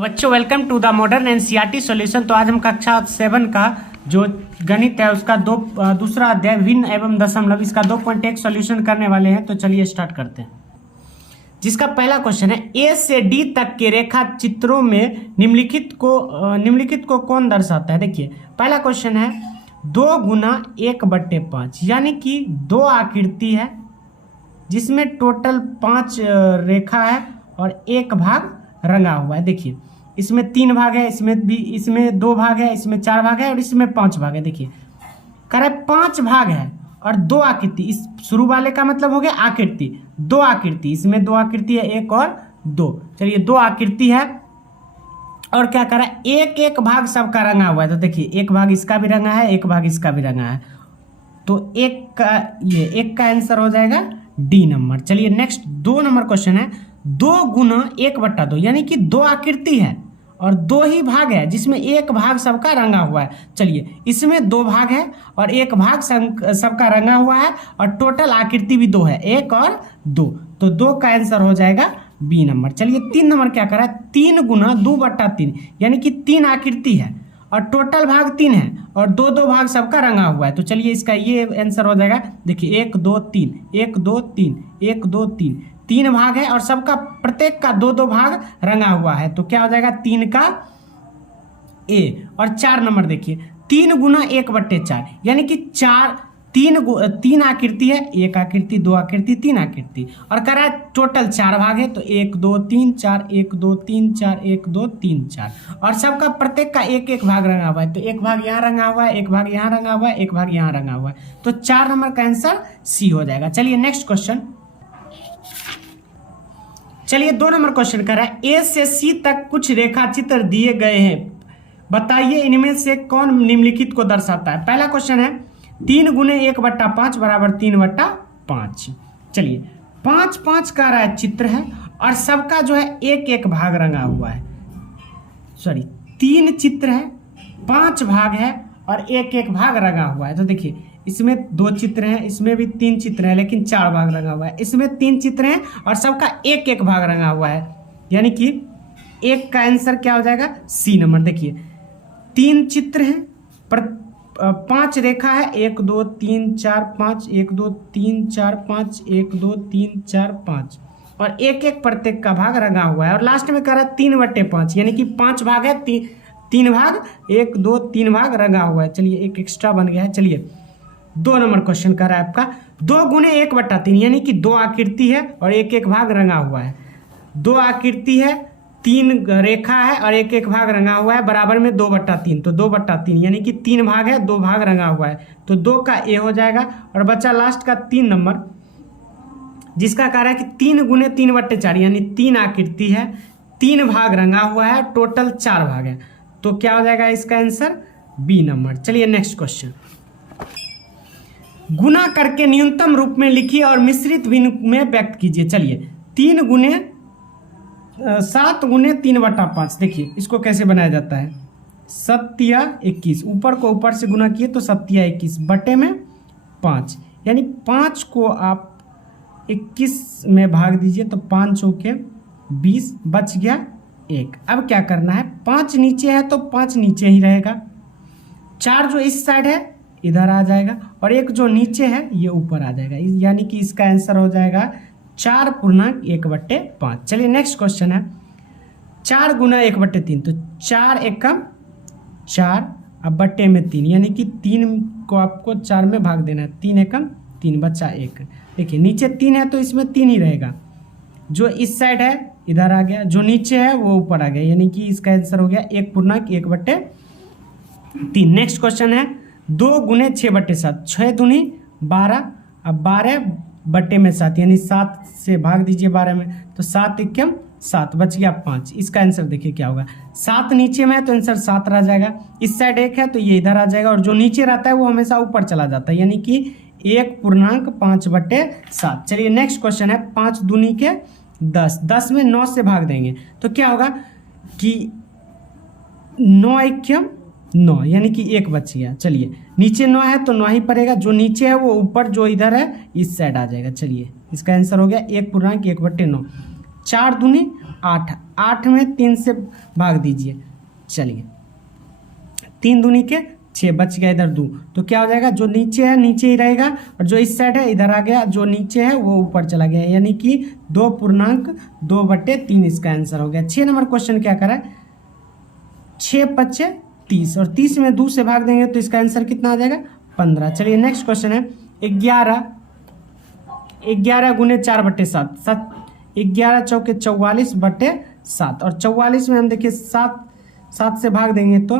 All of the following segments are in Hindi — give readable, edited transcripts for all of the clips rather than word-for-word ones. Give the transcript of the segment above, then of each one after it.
बच्चों welcome to the modern NCERT solution. तो आज हम कक्षा 7 का जो गणित है उसका दूसरा अध्याय भिन्न एवं दशमलव इसका 2.1 सॉल्यूशन करने वाले हैं। तो चलिए स्टार्ट करते हैं। जिसका पहला क्वेश्चन है, ए से डी तक के रेखा चित्रों में निम्नलिखित को कौन दर्शाता है। देखिए पहला क्वेश्चन है 2 गुना 1/5 यानी कि 2 आकृति है जिसमें टोटल 5 रेखा है और 1 भाग रंगा हुआ है। देखिए इसमें 3 भाग है, इसमें 2 भाग है, इसमें 4 भाग है और इसमें 5 भाग है। देखिए कह रहा है 5 भाग है और 2 आकृति, इस शुरू वाले का मतलब हो गया आकृति, 2 आकृति, इसमें 2 आकृति है, 1 और 2। चलिए 2 आकृति है और क्या कर रहा है, एक भाग सबका रंगा हुआ है। तो देखिए 1 भाग इसका भी रंगा है, 1 भाग इसका भी रंगा है, तो 1 का आंसर हो जाएगा डी नंबर। चलिए नेक्स्ट 2 नंबर क्वेश्चन है, 2 गुना 1/2 यानी कि 2 आकृति है और 2 ही भाग है जिसमें 1 भाग सबका रंगा हुआ है। चलिए इसमें 2 भाग है और 1 भाग सबका रंगा हुआ है और टोटल आकृति भी 2 है, 1 और 2, तो 2 का आंसर हो जाएगा बी नंबर। चलिए 3 नंबर क्या करा है, 3 गुना 2/3 यानी कि 3 आकृति है और टोटल भाग 3 है और 2 भाग सबका रंगा हुआ है। तो चलिए इसका ये आंसर हो जाएगा। देखिए 1 2 3 1 2 3 1 2 3 3 भाग है और सबका प्रत्येक का 2 भाग रंगा हुआ है, तो क्या हो जाएगा 3 का ए। और 4 नंबर देखिए 3 गुना 1/4 यानी कि 3 आकृति है, 1 आकृति 2 आकृति 3 आकृति और कह रहा है टोटल 4 भाग है, तो 1 2 3 4 1 2 3 4 1 2 3 4 और सबका प्रत्येक का 1 भाग रंगा हुआ है, तो 1 भाग यहाँ रंगा हुआ है, 1 भाग यहाँ रंगा हुआ है, 1 भाग यहाँ रंगा हुआ है, तो 4 नंबर का आंसर सी हो जाएगा। चलिए नेक्स्ट क्वेश्चन, चलिए 2 नंबर क्वेश्चन कर रहा है, ए से सी तक कुछ रेखा चित्र दिए गए हैं, बताइए इनमें से कौन निम्नलिखित को दर्शाता है। पहला क्वेश्चन है 3 गुने 1/5 बराबर 3/5। चलिए 5 का रहा है चित्र है और सबका जो है 1 भाग रंगा हुआ है, 3 चित्र है, 5 भाग है और 1 भाग रंगा हुआ है। तो देखिए इसमें 2 चित्र हैं, इसमें भी 3 चित्र हैं लेकिन 4 भाग रंगा हुआ है, इसमें 3 चित्र हैं और सबका 1 भाग रंगा हुआ है, यानी कि 1 का आंसर क्या हो जाएगा सी नंबर। देखिए 3 चित्र हैं, 5 रेखा है, 1 2 3 4 5 1 2 3 4 5 1 2 3 4 5 और 1 प्रत्येक का भाग रंगा हुआ है और लास्ट में कह रहा है 3/5 यानी कि 5 भाग है, 3 भाग 1 2 3 भाग रंगा हुआ है। चलिए 1 एक्स्ट्रा बन गया है। चलिए 2 नंबर क्वेश्चन कर रहा है आपका 2 गुने 1/3 यानी कि 2 आकृति है और 1 भाग रंगा हुआ है, 2 आकृति है, 3 रेखा है और 1 भाग रंगा हुआ है, बराबर में 2/3, तो 2/3 यानी कि 3 भाग है, 2 भाग रंगा हुआ है, तो 2 का ए हो जाएगा। और बच्चा लास्ट का 3 नंबर जिसका कह रहा है कि 3 गुने 3/4 यानी 3 आकृति है, 3 भाग रंगा हुआ है, टोटल 4 भाग है, तो क्या हो जाएगा इसका आंसर बी नंबर। चलिए नेक्स्ट क्वेश्चन, गुना करके न्यूनतम रूप में लिखिए और मिश्रित भिन्न में व्यक्त कीजिए। चलिए 7 गुने 3/5, देखिए इसको कैसे बनाया जाता है, 7 21, ऊपर को ऊपर से गुना किए तो 7 21 बटे में 5 यानी 5 को आप 21 में भाग दीजिए तो 5 चौके 20 बच गया 1। अब क्या करना है, 5 नीचे है तो 5 नीचे ही रहेगा, 4 जो इस साइड है इधर आ जाएगा और 1 जो नीचे है ये ऊपर आ जाएगा, यानी कि इसका आंसर हो जाएगा 4/1/5। चलिए नेक्स्ट क्वेश्चन है 4 गुना 1/3, तो 4 एकम 4 अब बट्टे में 3 यानी कि 3 को आपको 4 में भाग देना है, 3 एकम 3 बचा 1। देखिए नीचे 3 है तो इसमें 3 ही रहेगा, जो इस साइड है इधर आ गया, जो नीचे है वो ऊपर आ गया, यानी कि इसका आंसर हो गया 1/1/3। नेक्स्ट क्वेश्चन है 2 गुने 6/7, 6 दूनी 12 अब 12/7 यानी 7 से भाग दीजिए 12 में तो 7 एकम 7 बच गया 5। इसका आंसर देखिए क्या होगा, 7 नीचे में है तो आंसर 7 रह जाएगा, इस साइड 1 है तो ये इधर आ जाएगा और जो नीचे रहता है वो हमेशा ऊपर चला जाता है, यानी कि 1/5/7। चलिए नेक्स्ट क्वेश्चन है 5 दूनी के 10, 10 में 9 से भाग देंगे तो क्या होगा कि 9 एकम 9 यानी कि 1 बच गया। चलिए नीचे 9 है तो 9 ही पड़ेगा, जो नीचे है वो ऊपर, जो इधर है इस साइड आ जाएगा। चलिए इसका आंसर हो गया 1/1/9, 4 दूनी 8, 8 में 3 से भाग दीजिए। चलिए 3 दूनी के 6, बच गया इधर 2, तो क्या हो जाएगा, जो नीचे है नीचे ही रहेगा और जो इस साइड है इधर आ गया, जो नीचे है वो ऊपर चला गया, यानी कि 2.2/3 इसका आंसर हो गया। 6 नंबर क्वेश्चन क्या करा है, 6 5 30 और 30 में 2 से भाग देंगे तो इसका आंसर कितना आ जाएगा, 15। चलिए नेक्स्ट क्वेश्चन है 11 गुने 4/7, 11 चौके 44/7 और 44 में हम देखिए 7 से भाग देंगे तो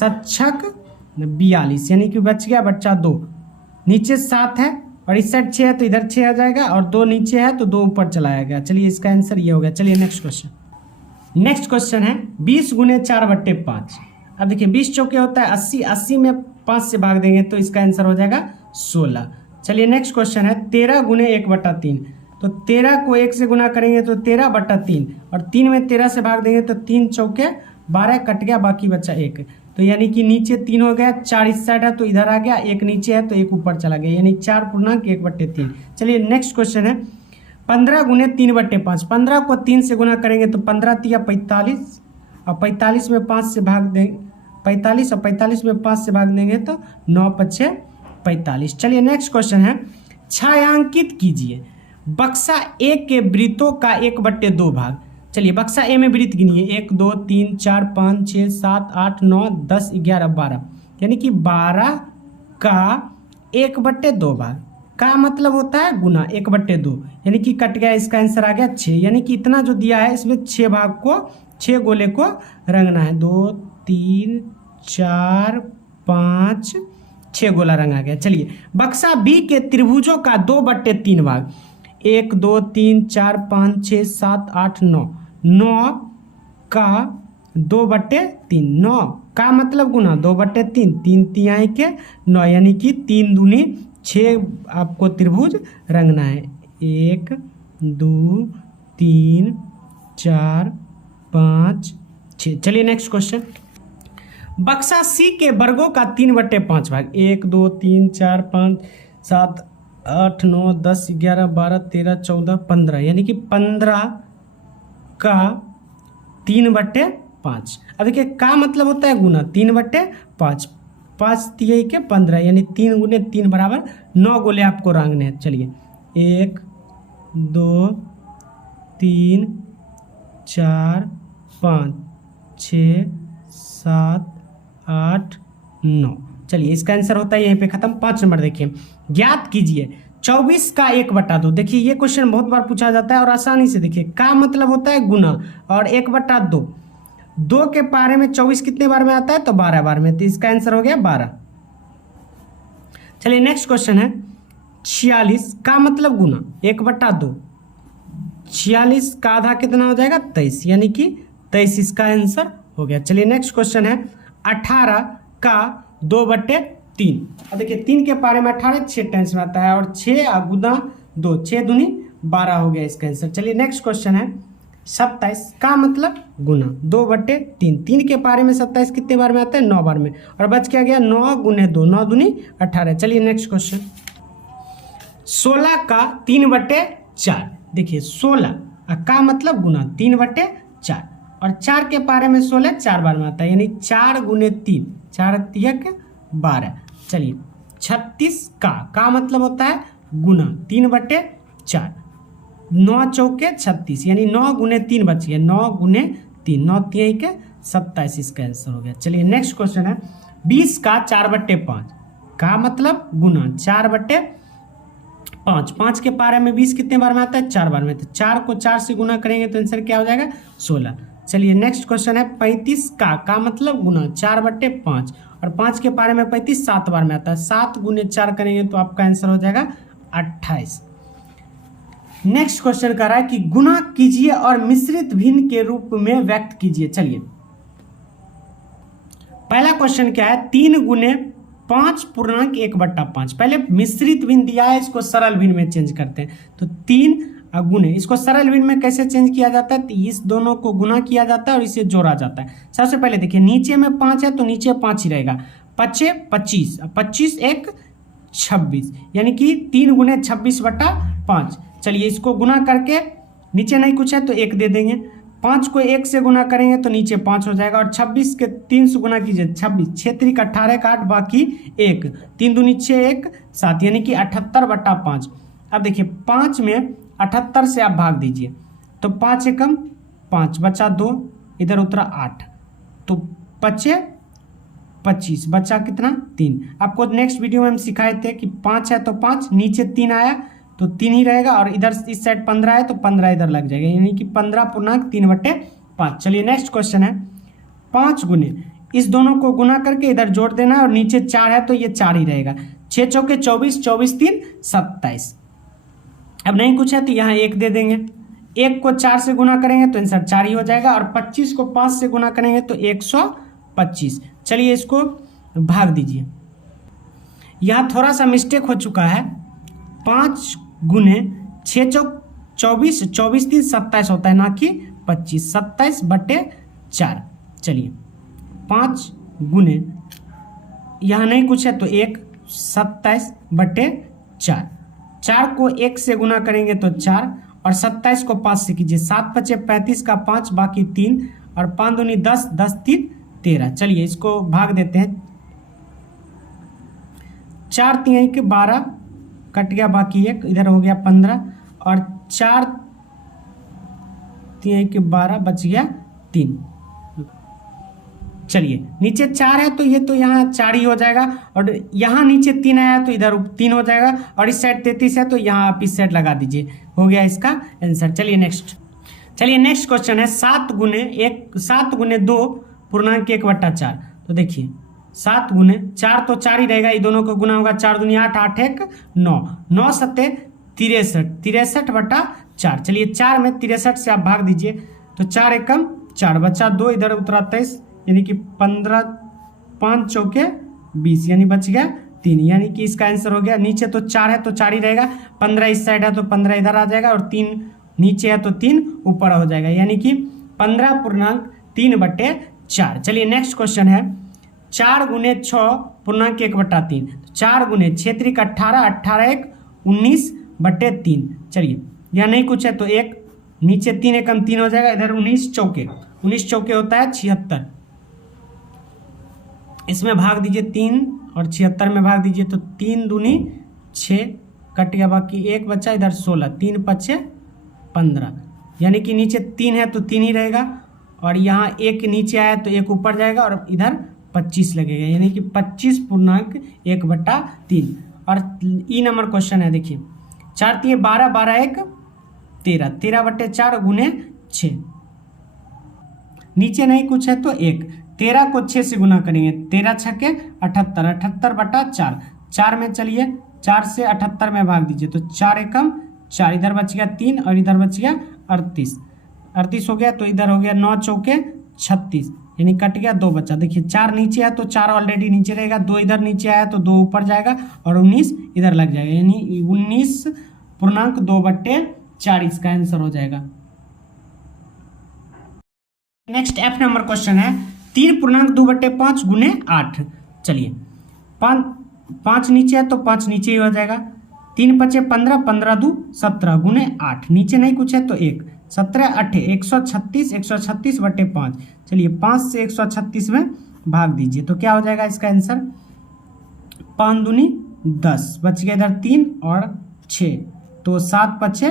7 छक 42, यानी कि बच गया बच्चा 2। नीचे 7 है और इस साइड 6 है तो इधर 6 आ जाएगा और 2 नीचे है तो 2 ऊपर चला जाएगा। चलिए इसका आंसर ये हो गया। चलिए नेक्स्ट क्वेश्चन है 20 गुने 4/5। अब देखिए 20 चौके होता है 80, 80 में 5 से भाग देंगे तो इसका आंसर हो जाएगा 16। चलिए नेक्स्ट क्वेश्चन है 13 गुने 1/3। तो 13 को 1 से गुना करेंगे तो 13/3 और 3 में 13 से भाग देंगे तो 3 चौके 12, कट गया, बाकी बचा 1। तो यानी कि नीचे 3 हो गया, 4 इस साइड है तो इधर आ गया, 1 नीचे है तो 1 ऊपर चला गया, यानी 4.1/3। चलिए नेक्स्ट क्वेश्चन है 15 गुने 3/5। 15 को 3 से गुना करेंगे तो 15 तिया 45 और 45 में 5 से भाग देंगे 45 और 45 में 5 से भाग देंगे तो 9 5 45। चलिए नेक्स्ट क्वेश्चन है छायांकित कीजिए बक्सा ए के वृत्तों का 1/2 भाग। चलिए बक्सा ए में वृत्त गिनिए 1 2 3 4 5 6 7 8 9 10 11 12, यानी कि 12 का 1/2 भाग। का मतलब होता है गुना 1/2, यानी कि कट गया, इसका आंसर आ गया 6, यानी कि इतना जो दिया है इसमें 6 भाग को 6 गोले को रंगना है। 2 3 4 5 6 गोला रंगा गया। चलिए बक्सा बी के त्रिभुजों का 2/3 भाग 1 2 3 4 5 6 7 8 9, 9 का 2/3, 9 का मतलब गुना 2/3, 3 तिहाई के 9, यानी कि 3 दूनी 6 आपको त्रिभुज रंगना है। 1 2 3 4 5 6। चलिए नेक्स्ट क्वेश्चन बक्सा सी के वर्गों का 3/5 भाग 1 2 3 4 5 7 8 9 10 11 12 13 14 15, यानी कि 15 का 3/5। अब देखिए का मतलब होता है गुना 3/5, 5 तिहाई के 15, यानी 3 गुने 3 बराबर 9 गोले आपको रंगने हैं। चलिए 1 2 3 4 5 6 7 8 9। चलिए इसका आंसर होता है यहीं पे खत्म। 5 नंबर देखिए ज्ञात कीजिए 24 का 1/2। देखिए ये क्वेश्चन बहुत बार पूछा जाता है और आसानी से देखिए का मतलब होता है गुना और 1/2, 2 के पारे में 24 कितने बार में आता है तो 12 बार में, तो इसका आंसर हो गया 12। चलिए नेक्स्ट क्वेश्चन है 46 का मतलब गुना 1/2, 46 का आधा कितना हो जाएगा 23, यानी कि 23 इसका आंसर हो गया। चलिए नेक्स्ट क्वेश्चन है 18 का 2/3। अब देखिए 3 के पारे में 18 6 टाइम्स में आता है और 6 गुना 2, 6 दूनी 12 हो गया इसका आंसर। चलिए नेक्स्ट क्वेश्चन है 27 का मतलब गुना 2/3। 3 के पारे में 27 कितने बार में आता है 9 बार में, और बच क्या गया 9 गुने 2, 9 दूनी 18। चलिए नेक्स्ट क्वेश्चन 16 का 3/4। देखिए 16 का मतलब गुना 3/4 और 4 के पारे में 16 4 बार में आता है, यानी 4 गुने 3, 4 तिहक 12। चलिए 36 का मतलब होता है गुना 3/4, 9 चौके 36, यानी 9 गुने 3 बच गया, 9 गुने 3, 9 तिहक 27 इसका आंसर हो गया। चलिए नेक्स्ट क्वेश्चन है 20 का 4/5 का मतलब गुना 4/5, 5 के पारे में 20 कितने बार में आता है 4 बार में, तो 4 को 4 से गुना करेंगे तो आंसर क्या हो जाएगा 16। चलिए नेक्स्ट क्वेश्चन है 35 का मतलब गुना 4/5 और 5 के पारे में 35 7 बार में आता है, 7 गुने 4 करेंगे तो आपका आंसर हो जाएगा 28। नेक्स्ट क्वेश्चन कह रहा है कि गुना कीजिए और मिश्रित भिन्न के रूप में व्यक्त कीजिए। चलिए पहला क्वेश्चन क्या है 3 गुने 5.1/5। पहले मिश्रित भिन्न दिया है, इसको सरल भिन्न में चेंज करते हैं। तो 3 गुने, इसको सरल भिन्न में कैसे चेंज किया जाता है, तो इस दोनों को गुना किया जाता है और इसे जोड़ा जाता है। सबसे पहले देखिए नीचे में 5 है तो नीचे 5 ही रहेगा, 5 25, 25 1 26, यानी कि 3 गुने 26/5। चलिए इसको गुना करके नीचे नहीं कुछ है तो 1 दे देंगे, 5 को 1 से गुना करेंगे तो नीचे 5 हो जाएगा, और 26 के 3 से गुना कीजिए, 26, 6 3 18 का 8 बाकी 1, 3 दूनी 6 1 7, यानी कि 78/5। अब देखिए 5 में 78 से आप भाग दीजिए तो 5 एकम 5 बचा 2, इधर उतरा 8, तो बचे 25, बचा कितना 3। आपको नेक्स्ट वीडियो में हम सिखाए थे कि 5 है तो 5, नीचे 3 आया तो 3 ही रहेगा, और इधर इस साइड 15 है तो 15 इधर लग जाएगा, यानी कि 15/3/5। चलिए नेक्स्ट क्वेश्चन है 5 गुने, इस दोनों को गुना करके इधर जोड़ देना है, और नीचे 4 है तो ये 4 ही रहेगा। 6 चौके 24, 24 3 27। अब नहीं कुछ है तो यहाँ 1 दे देंगे, 1 को 4 से गुना करेंगे तो आंसर 4 ही हो जाएगा, और 25 को 5 से गुना करेंगे तो 125। चलिए इसको भाग दीजिए। यहाँ थोड़ा सा मिस्टेक हो चुका है, 5 गुने 6 चौक 24, 24 3 27 होता है, ना कि 25, 27/4। चलिए 5 गुने, यहाँ नहीं कुछ है तो 1, 27/4। 4 को 1 से गुना करेंगे तो 4, और 27 को 5 से कीजिए, 7 5 35 का 5 बाकी 3, और 5 दूनी 10, 10 3 13। चलिए इसको भाग देते हैं, 4 3 के 12 कट गया, बाकी 1, इधर हो गया 15, और 4 3 के 12 बच गया 3। चलिए नीचे 4 है तो ये तो यहाँ 4 ही हो जाएगा, और यहाँ नीचे 3 आया तो इधर 3 हो जाएगा, और इस साइड 33 है तो यहाँ आप इस साइड लगा दीजिए, हो गया इसका आंसर। चलिए नेक्स्ट क्वेश्चन है 7 गुने 2 पूर्णांक 1/4। तो देखिए 7 गुने 4 तो 4 ही रहेगा, ये दोनों को गुना होगा, 4 दूनी 8, 8 1 9, 9 7 63, 63/4। चलिए 4 में 63 से आप भाग दीजिए तो 4 एकम 4 बचा 2, इधर उतरा 23, यानी कि 15 5 चौके 20, यानी बच गया 3, यानी कि इसका आंसर हो गया। नीचे तो 4 है तो 4 ही रहेगा, 15 इस साइड है तो 15 इधर आ जाएगा, और 3 नीचे है तो 3 ऊपर हो जाएगा, यानी कि 15/3/4। चलिए नेक्स्ट क्वेश्चन है 4 गुने 6 पूर्णांक 1/3। 4 गुने 6 3 18, 18 1 19/3। चलिए यहाँ नहीं कुछ है तो 1, नीचे 3 एकम 3 हो जाएगा, इधर 19 चौके होता है 76, इसमें भाग दीजिए 3, और 76 में भाग दीजिए तो 3 दूनी 6 कट गया, बाकी 1 बचा, इधर 16, 3 5 15, यानी कि नीचे 3 है तो 3 ही रहेगा, और यहाँ 1 नीचे आया तो 1 ऊपर जाएगा, और इधर 25 लगेगा, यानी कि 25/1/3। और ई नंबर क्वेश्चन है, देखिए 4 3 12, 12 1 13, 13/4 गुने 6। नीचे नहीं कुछ है तो 1, 13 को 6 से गुना करेंगे, 13 6 के 78, 78/4। 4 में चलिए 4 से 78 में भाग दीजिए तो 4 एकम 4, इधर बच गया 3, और इधर बच गया 38 हो गया, तो इधर हो गया 9 चौके 36, यानी कट गया 2 बचा। देखिए 4 नीचे है तो 4 ऑलरेडी नीचे रहेगा, 2 इधर नीचे आया तो 2 ऊपर जाएगा, और 19 इधर लग जाएगा, यानी 19/2/4 इसका आंसर हो जाएगा। नेक्स्ट F नंबर क्वेश्चन है 3.2/5 गुने 8। चलिए 5 नीचे है तो 5 नीचे ही हो जाएगा, 3 5 15, 15 2 17 गुने 8, नीचे नहीं कुछ है तो 1, 17 8 136, 136/5। चलिए 5 से 136 में भाग दीजिए तो क्या हो जाएगा इसका आंसर, 5 दूनी 10, बच गया इधर 3 और 6, तो 7 5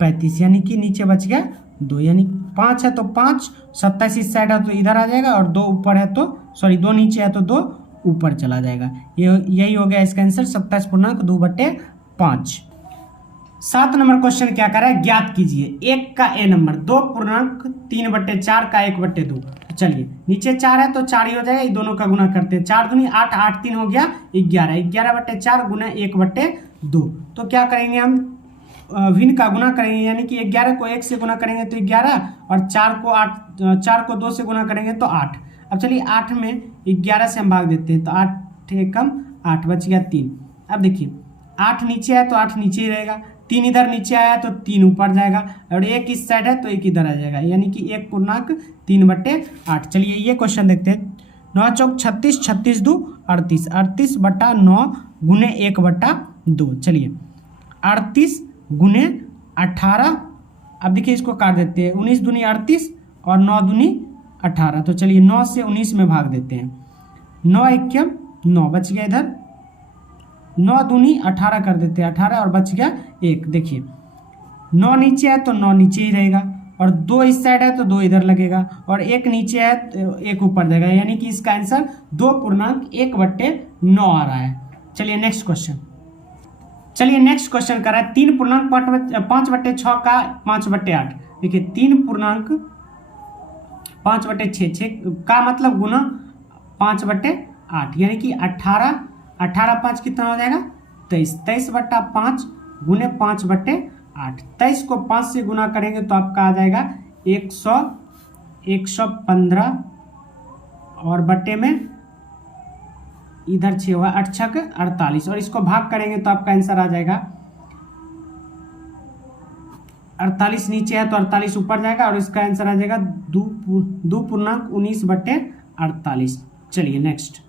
35, यानी कि नीचे बच गया 2, यानी 5 है तो 5, 27 इस साइड है तो इधर आ जाएगा, और 2 ऊपर है तो 2 नीचे है तो 2 ऊपर चला जाएगा। यही हो गया इसका आंसर 27.2/5। 7 नंबर क्वेश्चन क्या कर रहा है, ज्ञात कीजिए 1 का a नंबर 2.3/4 का 1/2। चलिए नीचे 4 है तो 4 ही हो जाएगा, ये दोनों का गुना करते हैं, 4 दूनी 8, 8 3 हो गया 11, 11/4 गुना 1/2। तो क्या करेंगे हम, भिन्न का गुना करेंगे, यानी कि 11 को 1 से गुना करेंगे तो 11, और 4 को 2 से गुना करेंगे तो 8। अब चलिए 8 में 11 से हम भाग देते हैं तो 8 एकम 8, बच गया 3। अब देखिए 8 नीचे है तो 8 नीचे ही रहेगा, 3 इधर नीचे आया तो 3 ऊपर जाएगा, और 1 इस साइड है तो 1 इधर आ जाएगा, यानी कि 1.3/8। चलिए ये क्वेश्चन देखते हैं, 9 चौक 36, 36 2 38, 38/9 गुने 1/2। चलिए 38 गुने 18 अब देखिए इसको काट देते हैं, 19 दूनी 38 और 9 दूनी 18। तो चलिए 9 से 19 में भाग देते हैं, 9 एकम 9 बच गया इधर, 9 दूनी 18 कर देते हैं 18 और बच गया 1। देखिए 9 नीचे है तो 9 नीचे ही रहेगा, और 2 इस साइड है तो 2 इधर लगेगा, और 1 नीचे है तो 1 ऊपर देगा, यानी कि इसका आंसर 2.1/9 आ रहा है। चलिए नेक्स्ट क्वेश्चन। चलिए नेक्स्ट क्वेश्चन कर रहा है 3.5/6 का 5/8। देखिए 3.5/6 का मतलब गुना 5/8, यानी कि 18 5 कितना हो जाएगा 23, 23/5 गुने 5/8। 23 को 5 से गुना करेंगे तो आपका आ जाएगा 115, और बट्टे में इधर 6 होगा, 8 छक 48, और इसको भाग करेंगे तो आपका आंसर आ जाएगा 48 नीचे है तो 48 ऊपर जाएगा, और इसका आंसर आ जाएगा 2.19/48।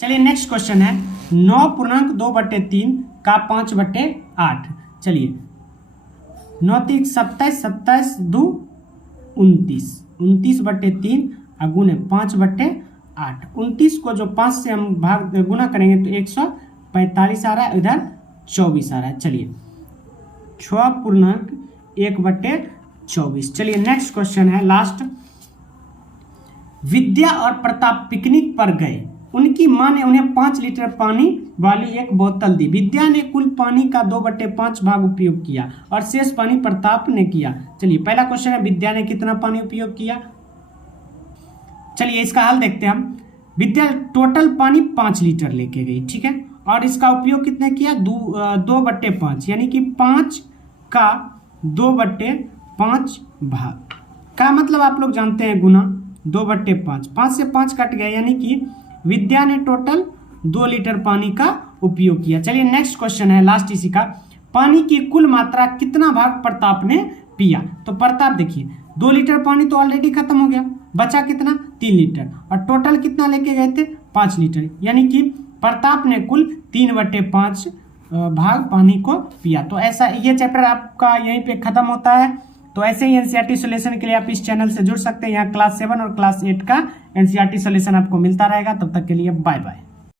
चलिए नेक्स्ट क्वेश्चन है 9.2/3 का 5/8। चलिए 9 3 27, 27 2 29, 29/3 गुने 5/8। 29 को जो 5 से हम भाग गुना करेंगे तो 145 आ रहा है, इधर 24 आ रहा है। चलिए 6.1/24। चलिए नेक्स्ट क्वेश्चन है लास्ट। विद्या और प्रताप पिकनिक पर गए, उनकी मां ने उन्हें 5 लीटर पानी वाली एक बोतल दी। विद्या ने कुल पानी का 2/5 भाग उपयोग किया और शेष पानी प्रताप ने किया। चलिए पहला क्वेश्चन है विद्या ने कितना पानी उपयोग किया। चलिए इसका हल देखते हैं हम। विद्या टोटल पानी 5 लीटर लेके गई, ठीक है, और इसका उपयोग कितने किया 2/5, यानी कि 5 का 2/5 भाग का मतलब आप लोग जानते हैं गुना 2/5। 5 से 5 कट गया, यानी कि विद्या ने टोटल 2 लीटर पानी का उपयोग किया। चलिए नेक्स्ट क्वेश्चन है लास्ट इसी का। पानी की कुल मात्रा कितना भाग प्रताप ने पिया। तो प्रताप देखिए 2 लीटर पानी तो ऑलरेडी खत्म हो गया, बचा कितना 3 लीटर, और टोटल कितना लेके गए थे 5 लीटर, यानी कि प्रताप ने कुल 3/5 भाग पानी को पिया। तो ऐसा ये चैप्टर आपका यहीं पे खत्म होता है। तो ऐसे ही एनसीईआरटी सॉल्यूशन के लिए आप इस चैनल से जुड़ सकते हैं। यहाँ क्लास 7 और क्लास 8 का एनसीईआरटी सॉल्यूशन आपको मिलता रहेगा। तब तक के लिए बाय बाय।